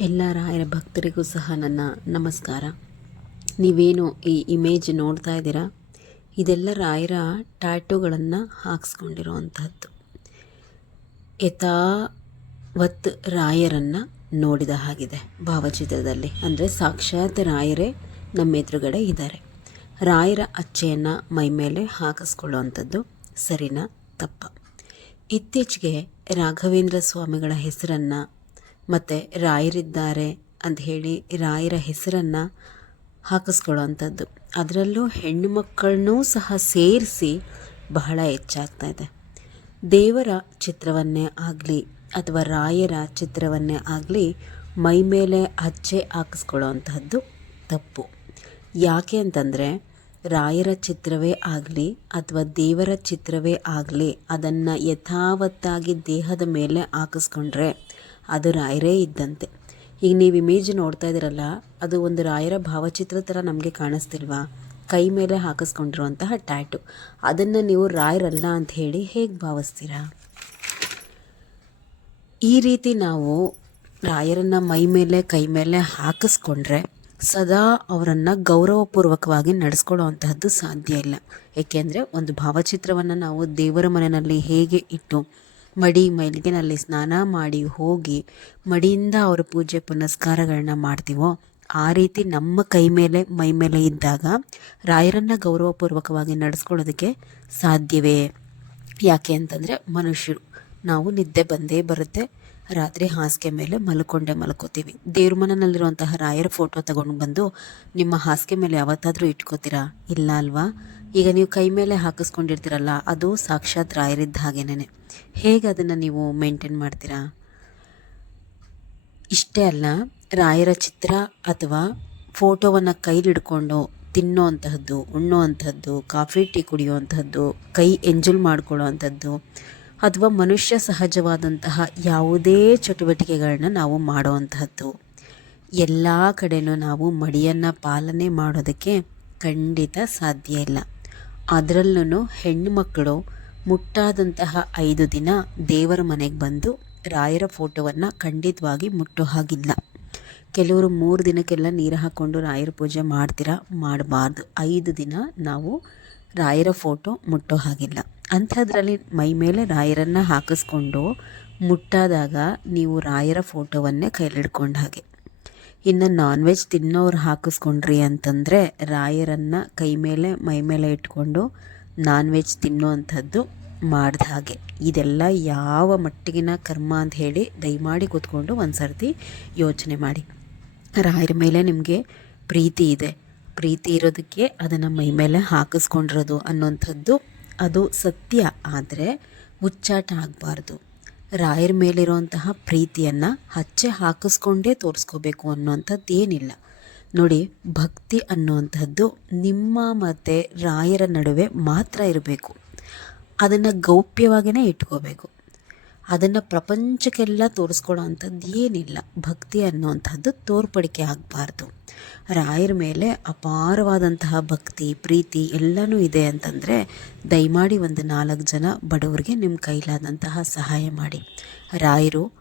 ಎಲ್ಲ ರಾಯರ ಭಕ್ತರಿಗೂ ಸಹ ನನ್ನ ನಮಸ್ಕಾರ. ನೀವೇನು ಈ ಇಮೇಜ್ ನೋಡ್ತಾ ಇದ್ದೀರಾ? ಇದೆಲ್ಲ ರಾಯರ ಟ್ಯಾಟೂಗಳನ್ನು ಹಾಕ್ಸ್ಕೊಂಡಿರುವಂಥದ್ದು ಯಥಾವತ್ ರಾಯರನ್ನು ನೋಡಿದ ಹಾಗಿದೆ ಭಾವಚಿತ್ರದಲ್ಲಿ. ಅಂದರೆ ಸಾಕ್ಷಾತ್ ರಾಯರೇ ನಮ್ಮ ಎದುರುಗಡೆ ಇದ್ದಾರೆ. ರಾಯರ ಅಚ್ಚೆಯನ್ನು ಮೈ ಮೇಲೆ ಹಾಕಿಸ್ಕೊಳ್ಳುವಂಥದ್ದು ಸರಿನಾ ತಪ್ಪ? ಇತ್ತೀಚೆಗೆ ರಾಘವೇಂದ್ರ ಸ್ವಾಮಿಗಳ ಹೆಸರನ್ನು ಮತ್ತು ರಾಯರಿದ್ದಾರೆ ಅಂತ ಹೇಳಿ ರಾಯರ ಹೆಸರನ್ನು ಹಾಕಿಸ್ಕೊಳ್ಳೋವಂಥದ್ದು. ಅದರಲ್ಲೂ ಹೆಣ್ಣು ಮಕ್ಕಳನ್ನೂ ಸಹ ಸೇರಿಸಿ ಬಹಳ ಹೆಚ್ಚಾಗ್ತಾ ಇದೆ. ದೇವರ ಚಿತ್ರವನ್ನೇ ಆಗಲಿ ಅಥವಾ ರಾಯರ ಚಿತ್ರವನ್ನೇ ಆಗಲಿ ಮೈ ಮೇಲೆ ಹಚ್ಚೆ ಹಾಕಿಸ್ಕೊಳ್ಳೋವಂತಹದ್ದು ತಪ್ಪು. ಯಾಕೆ ಅಂತಂದರೆ ರಾಯರ ಚಿತ್ರವೇ ಆಗಲಿ ಅಥವಾ ದೇವರ ಚಿತ್ರವೇ ಆಗಲಿ ಅದನ್ನು ಯಥಾವತ್ತಾಗಿ ದೇಹದ ಮೇಲೆ ಹಾಕಿಸ್ಕೊಂಡ್ರೆ ಅದು ರಾಯರೇ ಇದ್ದಂತೆ. ಈಗ ನೀವು ಇಮೇಜ್ ನೋಡ್ತಾ ಇದ್ದೀರಲ್ಲ, ಅದು ಒಂದು ರಾಯರ ಭಾವಚಿತ್ರ ಥರ ನಮಗೆ ಕಾಣಿಸ್ತಿಲ್ವಾ? ಕೈ ಮೇಲೆ ಹಾಕಿಸ್ಕೊಂಡಿರುವಂತಹ ಟ್ಯಾಟು. ಅದನ್ನು ನೀವು ರಾಯರಲ್ಲ ಅಂತ ಹೇಳಿ ಹೇಗೆ ಭಾವಿಸ್ತೀರಾ? ಈ ರೀತಿ ನಾವು ರಾಯರನ್ನು ಮೈ ಮೇಲೆ, ಕೈ ಮೇಲೆ ಹಾಕಿಸ್ಕೊಂಡ್ರೆ ಸದಾ ಅವರನ್ನು ಗೌರವಪೂರ್ವಕವಾಗಿ ನಡೆಸ್ಕೊಳ್ಳುವಂತಹದ್ದು ಸಾಧ್ಯ ಇಲ್ಲ. ಏಕೆಂದರೆ ಒಂದು ಭಾವಚಿತ್ರವನ್ನು ನಾವು ದೇವರ ಮನೆಯಲ್ಲಿ ಹೇಗೆ ಇಟ್ಟು ಮಡಿ ಮೈಲಿಗೆನಲ್ಲಿ ಸ್ನಾನ ಮಾಡಿ ಹೋಗಿ ಮಡಿಯಿಂದ ಅವರ ಪೂಜೆ ಪುನಸ್ಕಾರಗಳನ್ನ ಮಾಡ್ತೀವೋ, ಆ ರೀತಿ ನಮ್ಮ ಕೈ ಮೇಲೆ, ಮೈ ಮೇಲೆ ಇದ್ದಾಗ ರಾಯರನ್ನು ಗೌರವಪೂರ್ವಕವಾಗಿ ನಡೆಸ್ಕೊಳ್ಳೋದಕ್ಕೆ ಸಾಧ್ಯವೇ? ಯಾಕೆ ಅಂತಂದರೆ ಮನುಷ್ಯರು, ನಾವು ನಿದ್ದೆ ಬಂದೇ ಬರುತ್ತೆ, ರಾತ್ರಿ ಹಾಸಿಗೆ ಮೇಲೆ ಮಲ್ಕೊಂಡೆ ಮಲ್ಕೋತೀವಿ. ದೇವ್ರ ಮನೆಯಲ್ಲಿರುವಂತಹ ರಾಯರ ಫೋಟೋ ತಗೊಂಡು ಬಂದು ನಿಮ್ಮ ಹಾಸಿಗೆ ಮೇಲೆ ಯಾವತ್ತಾದರೂ ಇಟ್ಕೋತೀರಾ? ಇಲ್ಲ ಅಲ್ವಾ? ಈಗ ನೀವು ಕೈ ಮೇಲೆ ಹಾಕಿಸ್ಕೊಂಡಿರ್ತೀರಲ್ಲ, ಅದು ಸಾಕ್ಷಾತ್ ರಾಯರಿದ್ದ ಹಾಗೇನೆ ಹೇಗೆ ಅದನ್ನು ನೀವು ಮೇಂಟೈನ್ ಮಾಡ್ತೀರಾ? ಇಷ್ಟೇ ಅಲ್ಲ, ರಾಯರ ಚಿತ್ರ ಅಥವಾ ಫೋಟೋವನ್ನು ಕೈಲಿಡ್ಕೊಂಡು ತಿನ್ನೋವಂಥದ್ದು ಉಣ್ಣೋ ಅಂಥದ್ದು ಕಾಫಿ, ಟೀ ಕುಡಿಯುವಂಥದ್ದು ಕೈ ಎಂಜಲ್ ಮಾಡ್ಕೊಳ್ಳೋವಂಥದ್ದು ಅಥವಾ ಮನುಷ್ಯ ಸಹಜವಾದಂತಹ ಯಾವುದೇ ಚಟುವಟಿಕೆಗಳನ್ನ ನಾವು ಮಾಡುವಂತಹದ್ದು, ಎಲ್ಲ ಕಡೆಯೂ ನಾವು ಮಡಿಯನ್ನು ಪಾಲನೆ ಮಾಡೋದಕ್ಕೆ ಖಂಡಿತ ಸಾಧ್ಯ ಇಲ್ಲ. ಅದರಲ್ಲೂ ಹೆಣ್ಣು ಮಕ್ಕಳು ಮುಟ್ಟಾದಂತಹ ಐದು ದಿನ ದೇವರ ಮನೆಗೆ ಬಂದು ರಾಯರ ಫೋಟೋವನ್ನು ಖಂಡಿತವಾಗಿ ಮುಟ್ಟೋ ಹಾಗಿಲ್ಲ. ಕೆಲವರು ಮೂರು ದಿನಕ್ಕೆಲ್ಲ ನೀರು ಹಾಕ್ಕೊಂಡು ರಾಯರ ಪೂಜೆ ಮಾಡ್ತೀರಾ? ಮಾಡಬಾರ್ದು. ಐದು ದಿನ ನಾವು ರಾಯರ ಫೋಟೋ ಮುಟ್ಟೋ ಹಾಗಿಲ್ಲ. ಅಂಥದ್ರಲ್ಲಿ ಮೈ ಮೇಲೆ ರಾಯರನ್ನು ಹಾಕಿಸ್ಕೊಂಡು ಮುಟ್ಟಾದಾಗ ನೀವು ರಾಯರ ಫೋಟೋವನ್ನೇ ಕೈಲಿಡ್ಕೊಂಡ ಹಾಗೆ. ಇನ್ನು ನಾನ್ ವೆಜ್ ತಿನ್ನೋರು ಹಾಕಿಸ್ಕೊಂಡ್ರಿ ಅಂತಂದರೆ ರಾಯರನ್ನು ಕೈ ಮೇಲೆ, ಮೈ ಮೇಲೆ ಇಟ್ಕೊಂಡು ನಾನ್ ವೆಜ್ ತಿನ್ನೋ ಮಾಡಿದ ಹಾಗೆ. ಇದೆಲ್ಲ ಯಾವ ಮಟ್ಟಿಗಿನ ಕರ್ಮ ಅಂತ ಹೇಳಿ ದಯಮಾಡಿ ಕೂತ್ಕೊಂಡು ಒಂದು ಸರ್ತಿ ಯೋಚನೆ ಮಾಡಿ. ರಾಯರ ಮೇಲೆ ನಿಮಗೆ ಪ್ರೀತಿ ಇದೆ. ಪ್ರೀತಿ ಇರೋದಕ್ಕೆ ಅದನ್ನು ಮೈ ಮೇಲೆ ಹಾಕಿಸ್ಕೊಂಡಿರೋದು ಅನ್ನೋಂಥದ್ದು ಅದು ಸತ್ಯ. ಆದರೆ ಹುಚ್ಚಾಟ ಆಗಬಾರ್ದು. ರಾಯರ ಮೇಲಿರುವಂತಹ ಪ್ರೀತಿಯನ್ನು ಹಚ್ಚೆ ಹಾಕಿಸ್ಕೊಂಡೇ ತೋರಿಸ್ಕೋಬೇಕು ಅನ್ನೋಂಥದ್ದು ಏನಿಲ್ಲ. ನೋಡಿ, ಭಕ್ತಿ ಅನ್ನುವಂಥದ್ದು ನಿಮ್ಮ ಮತ್ತು ರಾಯರ ನಡುವೆ ಮಾತ್ರ ಇರಬೇಕು. ಅದನ್ನು ಗೌಪ್ಯವಾಗಿಯೇ ಇಟ್ಕೋಬೇಕು. ಅದನ್ನು ಪ್ರಪಂಚಕ್ಕೆಲ್ಲ ತೋರಿಸ್ಕೊಳ್ಳೋ ಅಂಥದ್ದು ಏನಿಲ್ಲ. ಭಕ್ತಿ ಅನ್ನುವಂಥದ್ದು ತೋರ್ಪಡಿಕೆ ಆಗಬಾರ್ದು. ರಾಯರ ಮೇಲೆ ಅಪಾರವಾದಂತಹ ಭಕ್ತಿ, ಪ್ರೀತಿ ಎಲ್ಲನೂ ಇದೆ ಅಂತಂದರೆ ದಯಮಾಡಿ ಒಂದು ನಾಲ್ಕು ಜನ ಬಡವರಿಗೆ ನಿಮ್ಮ ಕೈಲಾದಂತಹ ಸಹಾಯ ಮಾಡಿ. ರಾಯರು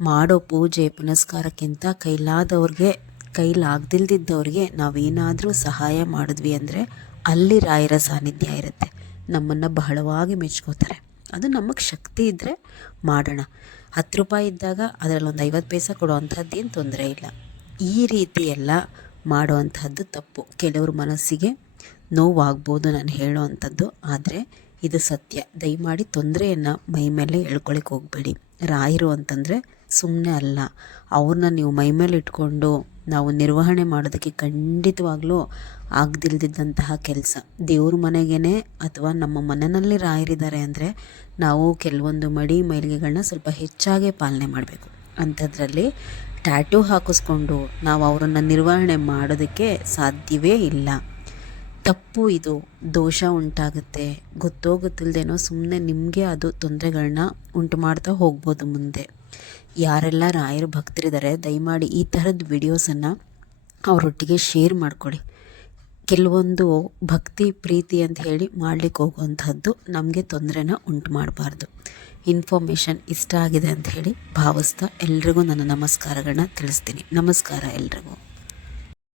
ಮಾಡೋ ಪೂಜೆ, ಪುನಸ್ಕಾರಕ್ಕಿಂತ ಕೈಲಾದವ್ರಿಗೆ, ಕೈಲಾಗ್ದಿಲ್ದಿದ್ದವ್ರಿಗೆ ನಾವೇನಾದರೂ ಸಹಾಯ ಮಾಡಿದ್ವಿ ಅಂದರೆ ಅಲ್ಲಿ ರಾಯರ ಸಾನ್ನಿಧ್ಯ ಇರುತ್ತೆ. ನಮ್ಮನ್ನು ಬಹಳವಾಗಿ ಮೆಚ್ಕೋತಾರೆ. ಅದು ನಮಗೆ ಶಕ್ತಿ ಇದ್ದರೆ ಮಾಡೋಣ. ಹತ್ತು ರೂಪಾಯಿ ಇದ್ದಾಗ ಅದರಲ್ಲಿ ಒಂದು ಐವತ್ತು ಪೈಸೆ ಕೊಡೋ ಅಂಥದ್ದೇನು ತೊಂದರೆ ಇಲ್ಲ. ಈ ರೀತಿ ಎಲ್ಲ ಮಾಡುವಂಥದ್ದು ತಪ್ಪು. ಕೆಲವ್ರ ಮನಸ್ಸಿಗೆ ನೋವಾಗ್ಬೋದು ನಾನು ಹೇಳೋ ಅಂಥದ್ದು ಆದರೆ ಇದು ಸತ್ಯ. ದಯಮಾಡಿ ತೊಂದರೆಯನ್ನು ಮೈ ಮೇಲೆ ಹೋಗಬೇಡಿ. ರಾಯರು ಅಂತಂದರೆ ಸುಮ್ಮನೆ ಅಲ್ಲ. ಅವ್ರನ್ನ ನೀವು ಮೈ ಮೇಲೆ ಇಟ್ಕೊಂಡು ನಾವು ನಿರ್ವಹಣೆ ಮಾಡೋದಕ್ಕೆ ಖಂಡಿತವಾಗ್ಲೂ ಆಗದಿಲ್ದಿದ್ದಂತಹ ಕೆಲಸ. ದೇವ್ರ ಮನೆಗೇನೆ ಅಥವಾ ನಮ್ಮ ಮನೆಯಲ್ಲಿ ರಾಯರಿದ್ದಾರೆ ಅಂದರೆ ನಾವು ಕೆಲವೊಂದು ಮಡಿ ಮೈಲಿಗೆಗಳನ್ನ ಸ್ವಲ್ಪ ಹೆಚ್ಚಾಗೇ ಪಾಲನೆ ಮಾಡಬೇಕು. ಅಂಥದ್ರಲ್ಲಿ ಟ್ಯಾಟೂ ಹಾಕಿಸ್ಕೊಂಡು ನಾವು ಅವರನ್ನು ನಿರ್ವಹಣೆ ಮಾಡೋದಕ್ಕೆ ಸಾಧ್ಯವೇ ಇಲ್ಲ. ತಪ್ಪು ಇದು. ದೋಷ ಉಂಟಾಗುತ್ತೆ. ಗೊತ್ತೋ ಗೊತ್ತಿಲ್ಲದೇನೋ ಸುಮ್ಮನೆ ನಿಮಗೆ ಅದು ತೊಂದರೆಗಳನ್ನ ಉಂಟು ಮಾಡ್ತಾ ಹೋಗ್ಬೋದು ಮುಂದೆ. ಯಾರೆಲ್ಲ ರಾಯರ ಭಕ್ತರಿದ್ದಾರೆ, ದಯಮಾಡಿ ಈ ಥರದ ವಿಡಿಯೋಸನ್ನು ಅವರೊಟ್ಟಿಗೆ ಶೇರ್ ಮಾಡಿಕೊಡಿ. ಕೆಲವೊಂದು ಭಕ್ತಿ, ಪ್ರೀತಿ ಅಂತ ಹೇಳಿ ಮಾಡಲಿಕ್ಕೆ ಹೋಗುವಂಥದ್ದು ನಮಗೆ ತೊಂದರೆನ ಉಂಟು ಮಾಡಬಾರ್ದು. ಇನ್ಫಾರ್ಮೇಷನ್ ಇಷ್ಟ ಆಗಿದೆ ಅಂತ ಹೇಳಿ ಭಾವಿಸ್ತಾ ಎಲ್ರಿಗೂ ನನ್ನ ನಮಸ್ಕಾರಗಳನ್ನ ತಿಳಿಸ್ತೀನಿ. ನಮಸ್ಕಾರ ಎಲ್ರಿಗೂ.